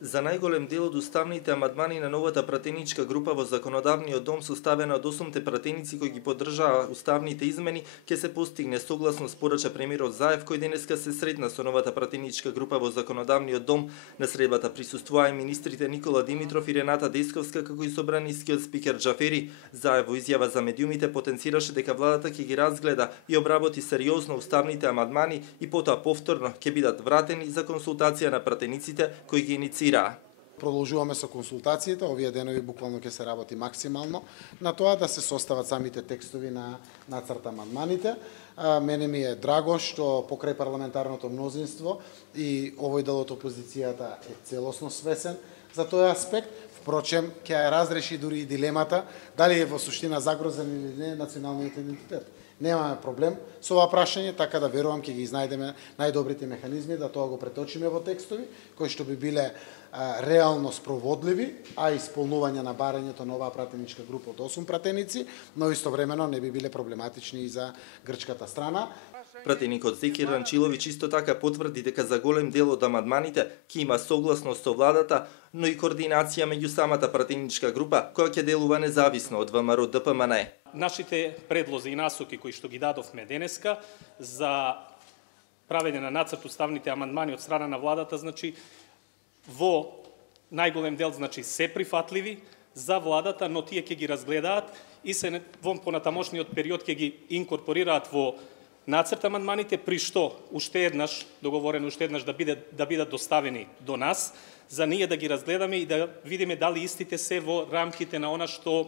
За најголем дел од уставните амандмани на новата пратеничка група во Законодавниот дом, составена од 8 пратеници кои ги поддржаа уставните измени, ќе се постигне согласност, порача премиерот Заев, кој денеска се сретна со новата пратеничка група во Законодавниот дом. На средбата присуствуваа и министрите Никола Димитров и Рената Десковска, како и собранискиот спикер Џафери. Заев во изјава за медиумите потенцираше дека владата ќе ги разгледа и обработи сериозно уставните амандмани и потоа повторно ќе бидат вратени за консултација на пратениците кои ги иницираа. Продолжуваме со консултациите, овие денови буквално ќе се работи максимално на тоа да се состават самите текстови на нацрт амандманите. Мене ми е драго што покрај парламентарното мнозинство и овој дел од опозицијата е целосно свесен за тој аспект. Впрочем, ќе ја разреши дури и дилемата дали е во суштина загрозен или не националниот идентитет. Немаме проблем со ова прашање, така да верувам ќе ги изнајдеме најдобрите механизми да тоа го преточиме во текстови кои што би биле реално спроводливи, а исполнување на барањето на оваа пратеничка група од 8 пратеници, но истовремено не би биле проблематични и за грчката страна. Пратеникот Зекир Ранчиловиќ исто така потврди дека за голем дел од амандманите ќе има согласност со владата, но и координација меѓу самата пратеничка група, која ќе делува независно од ВМРО ДПМН. Нашите предлози и насоки кои што ги дадовме денеска за правење на нацрт уставните амандмани од страна на владата, значи во најголем дел се прифатливи за владата, но тие ќе ги разгледаат и се во понатамошниот период ќе ги инкорпорираат во нацрт амандманите, при што уште еднаш договорено да бидат доставени до нас, за ние да ги разгледаме и да видиме дали истите се во рамките на она што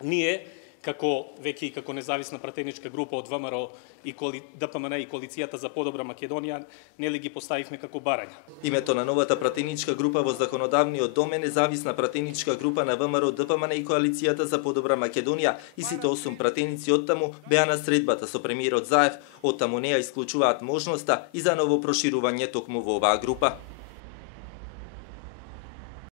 ние како независна пратеничка група од ВМРО и ДПМН и коалицијата за подобра Македонија нели ги поставивме како барања. Името на новата пратеничка група во Законодавниот дом е независна пратеничка група на ВМРО ДПМН и коалицијата за подобра Македонија и сите 8 пратеници оттаму беа на средбата со премиерот Заев, оттаму не ја исклучуваат можноста и за ново проширување токму во оваа група.